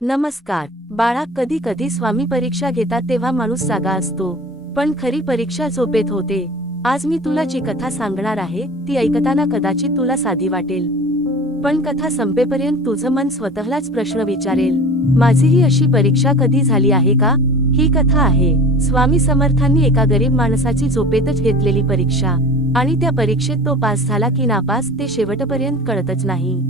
नमस्कार बाळा, कधी कधी स्वामी परीक्षा घेतात तेव्हा माणूस जागा असतो, पण खरी परीक्षा झोपेत होते. आज मी तुला जी कथा सांगणार आहे ती ऐकताना कदाचित तुला साधी वाटेल, पण कथा संपेपर्यंत तुझं मन स्वतःलाच प्रश्न विचारेल, माझी ही अशी परीक्षा कधी झाली आहे का? ही कथा आहे स्वामी समर्थांनी एका गरीब माणसाची झोपेतच घेतलेली परीक्षा, आणि त्या परीक्षेत तो पास झाला की नापास ते शेवटपर्यंत कळतच नाही.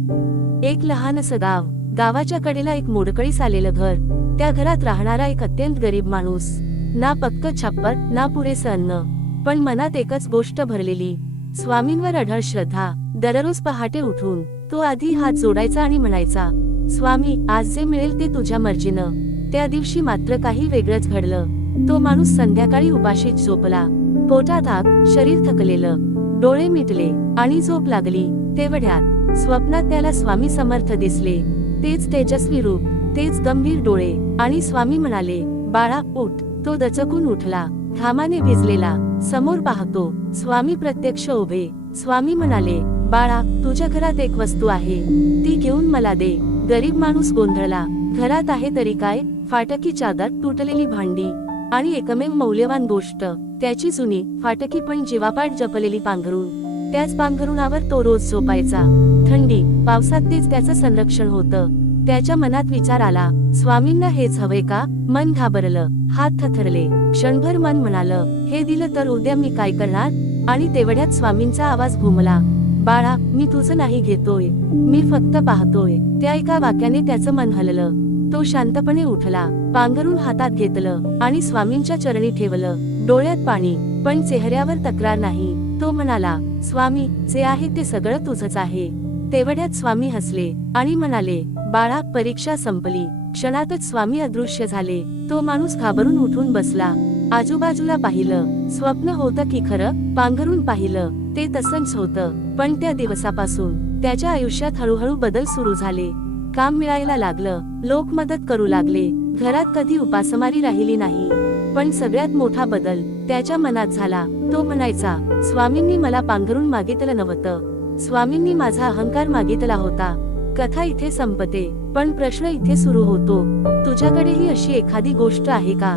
एक लहानसं गाव, गावाच्या कडेला एक मोडकळीस आलेलं घर, त्या घरात राहणारा एक अत्यंत गरीब माणूस. ना पक्क छप्पर, ना पुरेसं अन्न, पण मनात एकच गोष्ट भरलेली, स्वामींवर अढळ श्रद्धा. दररोज पहाटे उठून तो आधी हात जोडायचा आणि म्हणायचा, स्वामी, आज जे मिळेल ते तुझ्या मर्जीनं. त्या दिवशी मात्र काही वेगळंच घडलं. तो माणूस संध्याकाळी उपाशीच झोपला. पोटात आग, शरीर थकलेलं, डोळे मिटले आणि झोप लागली. तेवढ्यात स्वप्नात त्याला स्वामी समर्थ दिसले. तेच तेजस्वी रूप, तेच गंभीर डोळे, आणि स्वामी म्हणाले, बाळा उठ. तो दचकून उठला, घामाने भिजलेला. समोर पाहतो, स्वामी प्रत्यक्ष उभे. स्वामी म्हणाले, बाळा, तुझ्या घरात एक वस्तू आहे, ती घेऊन मला दे. गरीब माणूस गोंधळला. घरात आहे तरी काय? फाटकी चादर, तुटलेली भांडी, आणि एकमेव मौल्यवान गोष्ट, त्याची जुनी फाटकी पण जीवापाड जपलेली पांघरूण. त्याच पांघरुणावर तो रोज झोपायचा. थंडी पावसात तेच त्याचं संरक्षण होतं. त्याच्या मनात विचार आला, स्वामींना हेच हवे का? मन घाबरलं, हात थरथरले. क्षणभर मन म्हणालं, हे दिलं तर उद्या मी काय करणार? आणि तेवढ्यात स्वामींचा आवाज घुमला, बाळा, मी तुझं नाही घेतोय, मी फक्त पाहतोय. त्या एका वाक्याने त्याचं मन हललं. तो शांतपणे उठला, पांघरून हातात घेतलं आणि स्वामींच्या चरणी ठेवलं. डोळ्यात पाणी, पण चेहऱ्यावर तक्रार नाही. तो म्हणाला, स्वामी, जे आहे ते सगळं तुझंच आहे. तेवढ्यात स्वामी हसले आणि म्हणाले, बाळा, परीक्षा संपली. क्षणातच स्वामी अदृश्य झाले. तो माणूस घाबरून उठून बसला. आजूबाजूला पाहिलं, स्वप्न होतं की खरं? पांघरून पाहिलं, ते तसंच होतं. पण त्या दिवसापासून त्याच्या आयुष्यात हळूहळू बदल सुरू झाले. काम मिळायला लागलं, लोक मदत करू लागले, घरात कधी उपासमारी राहिली नाही. पण सगळ्यात मोठा बदल त्याच्या मनात झाला. तो म्हणायचा, स्वामींनी मला पांघरून मागितलं नव्हतं, स्वामींनी माझा अहंकार मागितला होता. कथा इथे संपते, पण प्रश्न इथे सुरू होतो. तुझ्याकडेही अशी एखादी गोष्ट आहे का,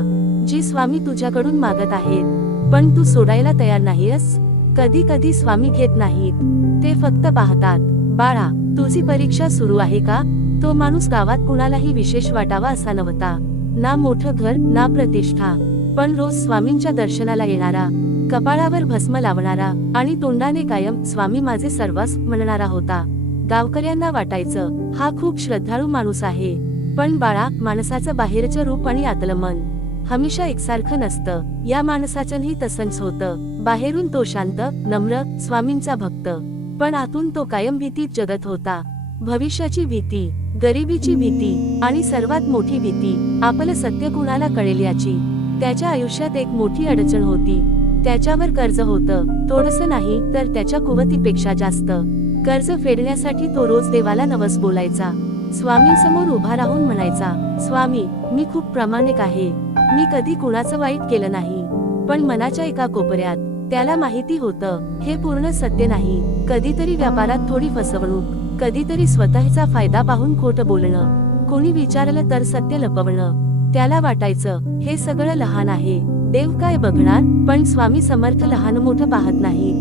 जी स्वामी तुझ्याकडून मागत आहेत, पण तू सोडायला तयार नाहीस? कधी कधी स्वामी घेत नाहीत, ते फक्त पाहतात. बाळा, तुझी परीक्षा सुरू आहे का? तो माणूस गावात कुणालाही विशेष वाटावा असा नव्हता. ना मोठं घर, ना प्रतिष्ठा, पण रोज स्वामींच्या दर्शनाला येणारा, कपाळावर भस्म लावणारा, आणि तोंडाने कायम स्वामी माझे सर्वस्व म्हणणारा होता. गावकऱ्यांना वाटायचं, हा खूप श्रद्धाळू माणूस आहे. पण बाळा, माणसाचं बाहेरचं रूप आणि आतलं मन हमेशा एकसारखं नसतं. या माणसाचंही तसंच होतं. बाहेरून तो शांत, नम्र, स्वामींचा भक्त, पण आतून तो कायम भीतीत जगत होता. भविष्याची भीती, गरिबीची भीती, आणि सर्वात मोठी भीती, आपलं सत्य कुणाला कळेल याची. त्याच्या आयुष्यात एक मोठी अडचण होती. त्याच्यावर कर्ज होतं, थोडंसं नाही तर त्याच्या कुवतीपेक्षा जास्त. कर्ज फेडण्यासाठी तो रोज देवाला नवस बोलायचा. स्वामींसमोर उभा राहून म्हणायचा, स्वामी, मी खूप प्रामाणिक आहे, मी कधी कुणाचं वाईट केलं नाही. पण मनाच्या एका कोपऱ्यात त्याला माहिती होतं, हे पूर्ण सत्य नाही. कधीतरी व्यापारात थोडी फसवणूक, कधीतरी स्वतःचा फायदा पाहून खोटं बोलणं, कोणी विचारलं तर सत्य लपवणं. त्याला वाटायचं, हे सगळं लहान आहे, देव काय बघणार? पण स्वामी समर्थ लहान मोठं पाहत नाही,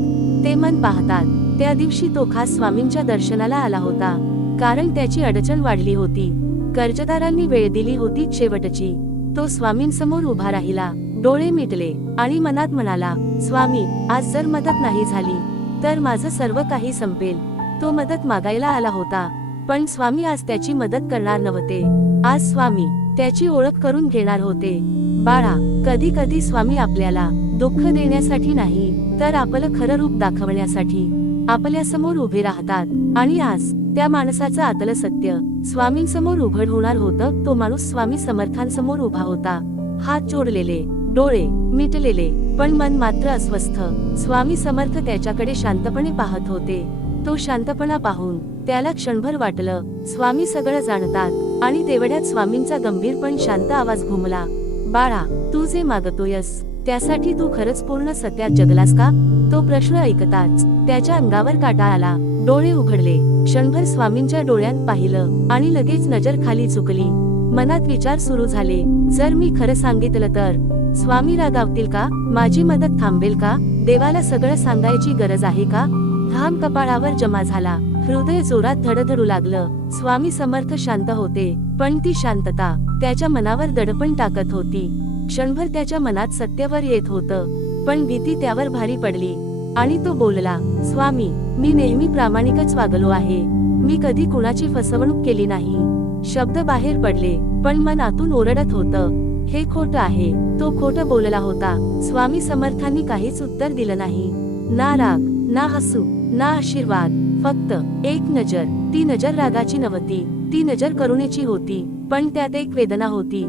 ते मन पाहतात. त्या दिवशी तो खास स्वामींच्या दर्शनाला आला होता, कारण त्याची अडचण वाढली होती. कर्जदारांनी वेळ दिली होती शेवटची. तो स्वामींसमोर उभा राहिला, डोळे मिटले, आणि मनात म्हणाला, स्वामी, आज जर मदत नाही झाली तर माझं सर्व काही संपेल. तो मदत मागायला आला होता, पण स्वामी आज त्याची मदत करणार नव्हते. आज स्वामी त्याची ओळख करून घेणार होते. बाळा, कधी कधी स्वामी आपल्याला दुःख देण्यासाठी नाही, तर आपलं खरं रूप दाखवण्यासाठी आपल्या समोर उभे राहतात. आणि आज त्या माणसाचं आतलं सत्य स्वामींसमोर उघड होणार होतं. तो माणूस स्वामी समर्थांसमोर उभा होता, हात जोडलेले, डोळे मिटलेले, पण मन मात्र अस्वस्थ. स्वामी समर्थ त्याच्याकडे शांतपणे पाहत होते. तो शांतपणा पाहून त्याला क्षणभर वाटलं, स्वामी सगळं जाणतात. आणि तेवढ्यात स्वामींचा गंभीर पण शांत आवाज घुमला, बाळा, तू जे मागतोयस त्यासाठी तू खरंच पूर्ण सत्यात जगलास का? तो प्रश्न ऐकताच त्याच्या अंगावर काटा आला. डोळे उघडले, क्षणभर स्वामींच्या डोळ्यांत पाहिलं, आणि लगेच नजर खाली झुकली. मनात विचार सुरू झाले, जर मी खरं सांगितलं तर स्वामी रागावतील का? माझी मदत थांबेल का? देवाला सगळं सांगायची गरज आहे का? घाम कपाळावर जमा झाला, हृदय जोरात धडधडू लागलं. स्वामी समर्थ शांत होते, पण ती शांतता त्याच्या मनावर दडपण टाकत होती. क्षणभर त्याच्या मनात सत्यावर येत होतं, पण भीती त्यावर भारी पडली. आणि तो बोलला, स्वामी, मी नेहमी प्रामाणिकच वागलो आहे. मी कधी कुणाची फसवणूक केली नाही. शब्द बाहेर पडले, पण मन आतून ओरडत होतं, हे खोटं आहे. तो खोटं बोलला होता. स्वामी समर्थांनी काहीच उत्तर दिलं नाही. ना राग, ना हसू, ना आशीर्वाद, फक्त एक नजर. ती नजर रागाची नव्हती, ती नजर करुणेची होती, पण त्यात एक वेदना होती.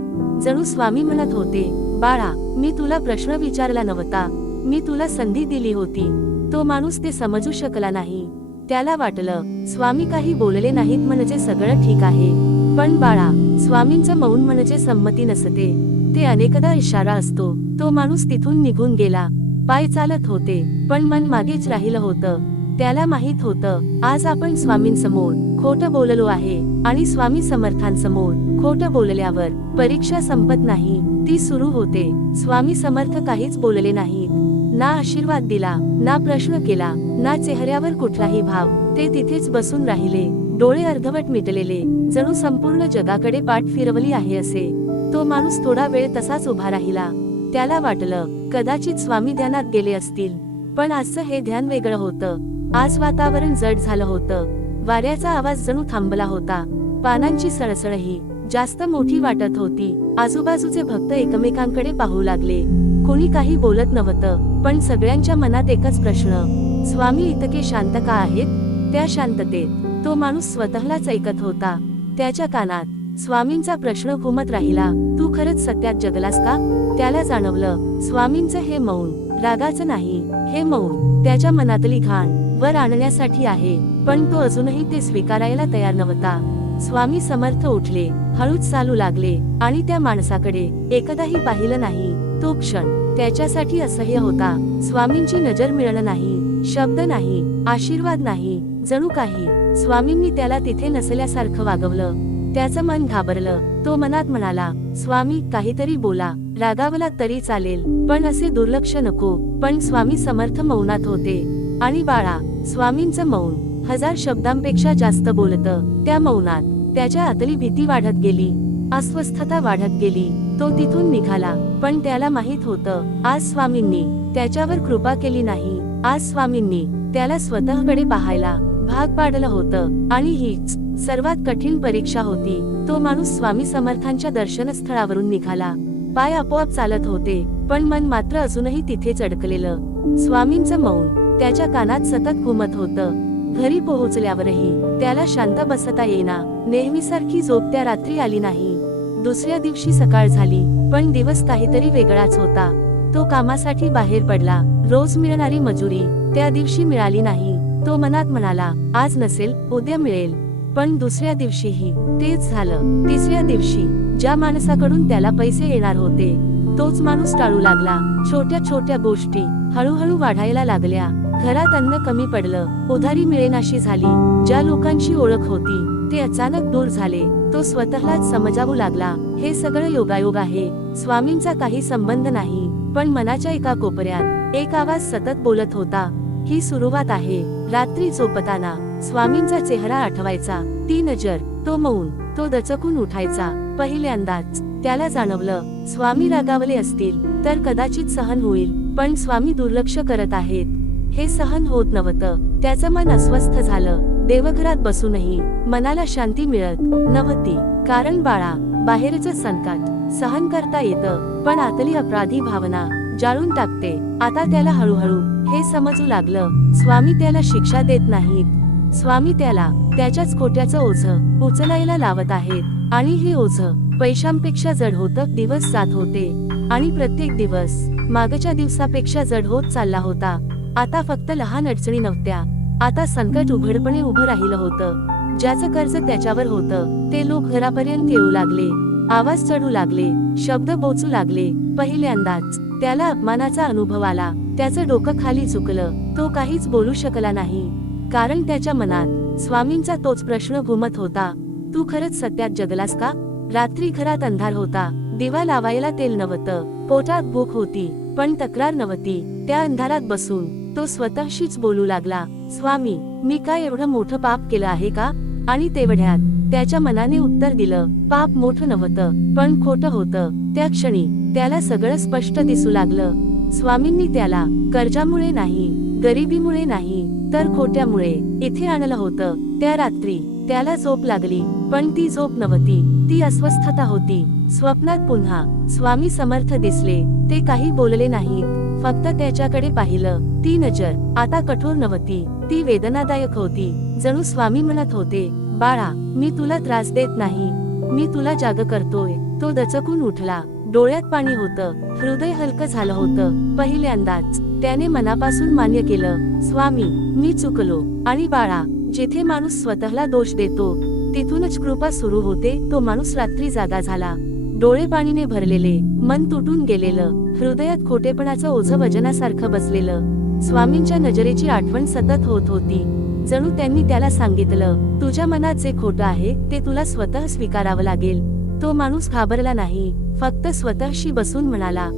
जणू स्वामी म्हणत होते, बाळा, मी तुला प्रश्न विचारला नव्हता, मी तुला संधी दिली होती. तो माणूस ते समजू शकला नाही. त्याला वाटलं, स्वामी काही बोलले नाहीत म्हणजे सगळं ठीक आहे. पण बाळा, स्वामींचं मौन म्हणजे संमती नसते, ते अनेकदा इशारा असतो. तो माणूस तिथून निघून गेला. पाय चालत होते, पण मन मागेच राहिलं होतं. त्याला माहित होतं, आज आपण स्वामींसमोर खोटं बोललो आहे, आणि स्वामी समर्थांसमोर खोटं बोलल्यावर परीक्षा संपत नाही, ती सुरू होते. स्वामी समर्थ काहीच बोलले नाहीत, ना आशीर्वाद दिला, ना प्रश्न केला, ना चेहऱ्यावर कुठलाही भाव. ते तिथेच बसून राहिले, डोळे अर्धवट मिटलेले, जणू संपूर्ण जगाकडे पाठ फिरवली आहे असे. तो माणूस थोडा वेळ तसाच उभा राहिला. त्याला वाटलं, कदाचित स्वामी ध्यानात गेले असतील. पण आजचं हे ध्यान वेगळं होतं. आज वातावरण जड झालं होतं. वाऱ्याचा आवाज जणू थांबला होता. पानांची सळसळही जास्त मोठी वाटत होती. आजूबाजूचे भक्त एकमेकांकडे पाहू लागले. कोणी काही बोलत नव्हतं, पण सगळ्यांच्या मनात एकच प्रश्न, स्वामी इतके शांत का आहेत? त्या शांततेत तो माणूस स्वतःलाच ऐकत होता. त्याच्या कानात स्वामींचा प्रश्न घुमत राहिला, तू खरंच सत्यात जगलास का? त्याला जाणवलं, स्वामींचं हे मौन रागाचं नाही, हे मौन त्याच्या मनातली घाण वर आणण्यासाठी आहे. पण तो अजूनही ते स्वीकारायला तयार नव्हता. स्वामी समर्थ उठले, हळूच चालू लागले, आणि त्या माणसाकडे एकदाही पाहिलं नाही. तो क्षण त्याच्यासाठी असह्य होता. स्वामींची नजर मिळणं नाही, शब्द नाही, आशीर्वाद नाही, जणू काही स्वामींनी त्याला तिथे नसल्यासारखं वागवलं. त्याचं मन घाबरलं. तो मनात म्हणाला, स्वामी, काहीतरी बोला, रागावला तरी चालेल, पण असे दुर्लक्ष नको. पण स्वामी समर्थ मौनात होते. आणि बाळा, स्वामींचं मौन 1000 शब्दांपेक्षा जास्त बोलतं. त्या मौनात त्याच्या आतली भीती वाढत गेली, अस्वस्थता वाढत गेली. तो तिथून निघाला, पण त्याला माहित होतं, आज स्वामींनी त्याच्यावर कृपा केली नाही. आज स्वामींनी त्याला स्वतःकडे पाहायला भाग पाडलं होतं. आणि हीच सर्वात कठीण परीक्षा होती. तो माणूस स्वामी समर्थांच्या दर्शनस्थळावरून निघाला. पाय आपोआप चालत होते, पण मन मात्र अजूनही तिथेच अडकलेलं. स्वामींचं मौन त्याच्या कानात सतत घुमत होतं. घरी पोहोचल्यावरही त्याला शांत बसता येईना. नेहमीसारखी झोप त्या रात्री आली नाही. दुसऱ्या दिवशी सकाळ झाली, पण दिवस काहीतरी वेगळाच होता. तो कामासाठी बाहेर पडला. रोज मिळणारी मजुरी त्या दिवशी मिळाली नाही. तो मनात म्हणाला, आज नसेल, उद्या मिळेल. पण दुसऱ्या दिवशीही तेच झालं. तिसऱ्या दिवशी ज्या माणसाकडून त्याला पैसे येणार होते, तोच माणूस टाळू लागला. छोट्या छोट्या गोष्टी हळूहळू वाढायला लागल्या. घरात अन्न कमी पडलं, उधारी मिळेनाशी झाली. ज्या लोकांची ओळख होती ते अचानक दूर झाले. तो स्वतःलाच समजावू लागला, हे सगळं योगायोग आहे, स्वामींचा काही संबंध नाही. पण मनाच्या एका कोपऱ्यात एक आवाज सतत बोलत होता, ही सुरुवात आहे. रात्री झोपताना स्वामींचा चेहरा आठवायचा, ती नजर, तो मौन. तो दचकून उठायचा. पहिल्यांदाच त्याला जाणवलं, स्वामी रागावले असतील तर कदाचित सहन होईल, पण स्वामी दुर्लक्ष करत आहेत हे सहन होत नव्हतं. त्याचं मन अस्वस्थ झालं. देवघरात बसूनही मनाला शांती मिळत नव्हती. कारण बाळा, बाहेरचं संकट सहन करता येतं, पण आतली अपराधी भावना जाळून टाकते. आता त्याला हळूहळू हे समजू लागलं, स्वामी त्याला शिक्षा देत नाहीत. स्वामी त्याला त्याच्याच खोट्याचं ओझं उचलायला लावत आहेत. आणि हे ओझं पैशांपेक्षा जड होतं. दिवस जात होते, आणि प्रत्येक दिवस मागच्या दिवसापेक्षा जड होत चालला होता. आता फक्त लहान अडचणी नव्हत्या, आता संकट उघडपणे उभं राहिलं होतं. ज्याचं कर्ज त्याच्यावर होतं ते लोक घरापर्यंत येऊ लागले. आवाज चढू लागले, शब्द बोचू लागले. पहिल्यांदाच त्याला अपमानाचा अनुभव आला. त्याचं डोकं खाली झुकलं. तो काहीच बोलू शकला नाही, कारण त्याच्या मनात स्वामींचा तोच प्रश्न घुमत होता, तू खरंच सत्यात जगलास का? रात्री घरात अंधार होता, दिवा लावायला तेल नव्हतं, पोटात भूक होती पण तक्रार नव्हती. त्या अंधारात बसून तो स्वतःशीच बोलू लागला, स्वामी, मी काय एवढं मोठं पाप केलं आहे का? आणि तेवढ्यात त्याच्या मनाने उत्तर दिलं, पाप मोठं नव्हतं पण खोटं होतं. त्या क्षणी त्याला सगळं स्पष्ट दिसू लागलं. स्वामींनी त्याला कर्जामुळे नाही, गरिबीमुळे नाही, तर खोट्यामुळे इथे आणलं होतं. त्या रात्री त्याला झोप लागली पण ती झोप नव्हती, ती अस्वस्थता होती. स्वप्नात पुन्हा स्वामी समर्थ दिसले. ते काही बोलले नाहीत, फक्त त्याच्याकडे पाहिलं. ती नजर आता कठोर नव्हती, ती वेदनादायक होती. जणू स्वामी म्हणत होते, बाळा, मी तुला त्रास देत नाही, मी तुला जाग करतोय. तो दचकून उठला, डोळ्यात पाणी होतं, हृदय हलकं झालं होतं. पहिल्यांदाच त्याने मनापासून मान्य केलं, स्वामी, मी चुकलो. आणि बाळा, जिथे माणूस स्वतःला दोष देतो तिथूनच कृपा सुरू होते. तो माणूस रात्री जागा झाला, डोळे पाणीने भरलेले, मन तुटून गेलेलं, हृदयात खोटेपणाचं ओझं वजनासारखं बसलेलं. स्वामींच्या नजरेची आठवण सतत होत होती. जणू त्यांनी त्याला सांगितलं, तुझ्या मनात जे खोटं आहे ते तुला स्वतः स्वीकारावं लागेल. तो माणूस घाबरला नाही, फक्त स्वतःशी बसून म्हणाला,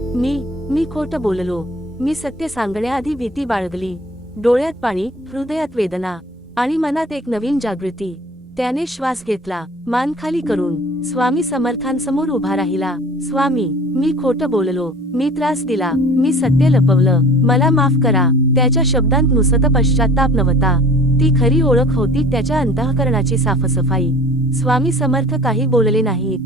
मी खोटं बोललो. मी सत्य सांगण्याआधी भीती बाळगली. डोळ्यात पाणी, हृदयात वेदना आणि मनात एक नवीन जागृती. त्याने श्वास घेतला, मान खाली करून स्वामी समर्थांसमोर उभा राहिला. स्वामी, मी खोटं बोललो, मी त्रास दिला, मी सत्य लपवलं, मला माफ करा. त्याच्या शब्दांत नुसतं पश्चात्ताप नव्हता, ती खरी ओळख होती, त्याच्या अंतःकरणाची साफसफाई. स्वामी समर्थ काही बोलले नाहीत,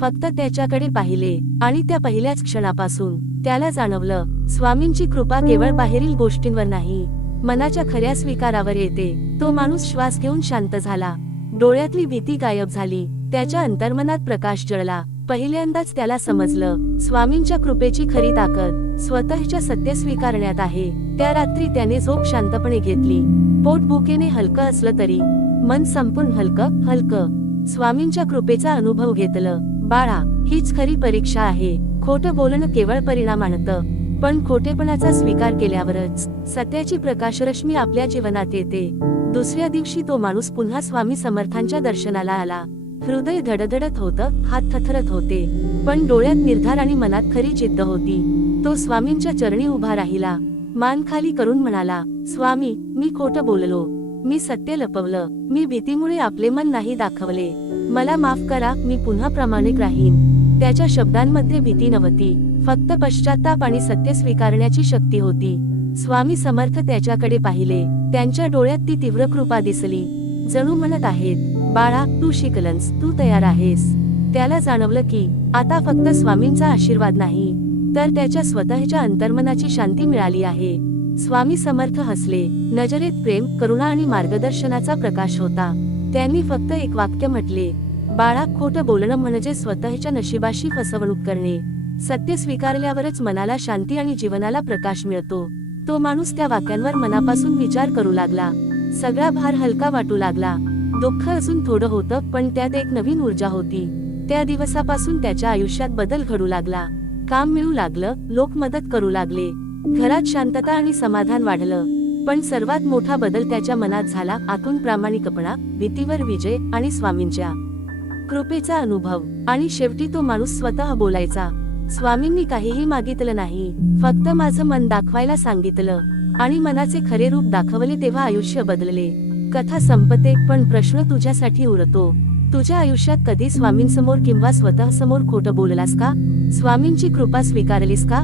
फक्त त्याच्याकडे पाहिले. आणि त्या पहिल्याच क्षणापासून त्याला जाणवलं, स्वामींची कृपा केवळ बाहेरील गोष्टींवर नाही, मनाच्या खऱ्या स्वीकारावर येते. तो माणूस श्वास घेऊन शांत झाला, डोळ्यातली भीती गायब झाली, त्याच्या अंतर्मनात प्रकाश जळला. पहिल्यांदाच त्याला समजलं, स्वामींच्या कृपेची खरी ताकद स्वतःच्या सत्य स्वीकारण्यात आहे. त्या रात्री त्याने झोप शांतपणे घेतली. पोट भुकेने हलकं असलं तरी मन संपूर्ण हलकं स्वामींच्या कृपेचा अनुभव घेतलं. बाळा, हीच खरी परीक्षा आहे. खोटं बोलणं केवळ परिणाम आणतं, पण खोटेपणाचा स्वीकार केल्यावरच सत्याची प्रकाशरश्मी आपल्या जीवनात येते. दुसऱ्या दिवशी तो माणूस पुन्हा स्वामी समर्थांच्या दर्शनाला आला. हृदय धडधडत होतं, हात थरथरत होते, पण डोळ्यात निर्धार आणि मनात खरी जिद्द होती. तो स्वामींच्या चरणी उभा राहिला, मान खाली करून म्हणाला, स्वामी, मी खोटं बोललो, मी सत्य लपवलं, मी भीतीमुळे आपले मन नाही दाखवले, मला माफ करा. मी पुन्हा प्रामाणिक राहीन. त्याच्या शब्दांमध्ये भीती नव्हती, फक्त पश्चात्ताप आणि सत्य स्वीकारण्याची शक्ती होती. स्वामी समर्थ त्याच्याकडे पाहिले, त्यांच्या डोळ्यात ती तीव्र कृपा दिसली, जणू म्हणत आहेत, बाळा, तू शिकलंस, तू तयार आहेस. त्याला जाणवलं की आता फक्त स्वामींचा आशीर्वाद नाही, तर त्याच्या स्वतःच्या अंतर्मनाची शांती मिळाली आहे. स्वामी समर्थ हसले, नजरेत प्रेम, करुणा आणि मार्गदर्शनाचा प्रकाश होता. त्यांनी फक्त एक वाक्य म्हटले, बाळा, खोटं बोलणं म्हणजे स्वतःच्या नशिबाशी फसवणूक करणे. सत्य स्वीकारल्यावरच मनाला शांती आणि जीवनाला प्रकाश मिळतो. तो माणूस त्या वाक्यांवर मनापासून विचार करू लागला. सगळा भार हलका वाटू लागला. दुःख अजून थोडं होतं, पण त्यात एक नवीन ऊर्जा होती. त्या दिवसापासून त्याच्या आयुष्यात बदल घडू लागला. काम मिळू लागलं, लोक मदत करू लागले, घरात शांतता आणि समाधान वाढलं. पण सर्वात मोठा बदल त्याच्या मनात झाला, आतून प्रामाणिकपणा, भीतीवर विजय आणि स्वामींच्या कृपेचा अनुभव. आणि शेवटी तो माणूस स्वतः बोलायचा, स्वामींनी काहीही मागितलं नाही, फक्त माझं मन दाखवायला सांगितलं आणि मनाचे खरे रूप दाखवले, तेव्हा आयुष्य बदलले. कथा संपते, पण प्रश्न तुझ्यासाठी उरतो, तुझ्या आयुष्यात कधी स्वामींसमोर किंवा स्वतः समोर खोटं बोललास का? स्वामींची कृपा स्वीकारलीस का?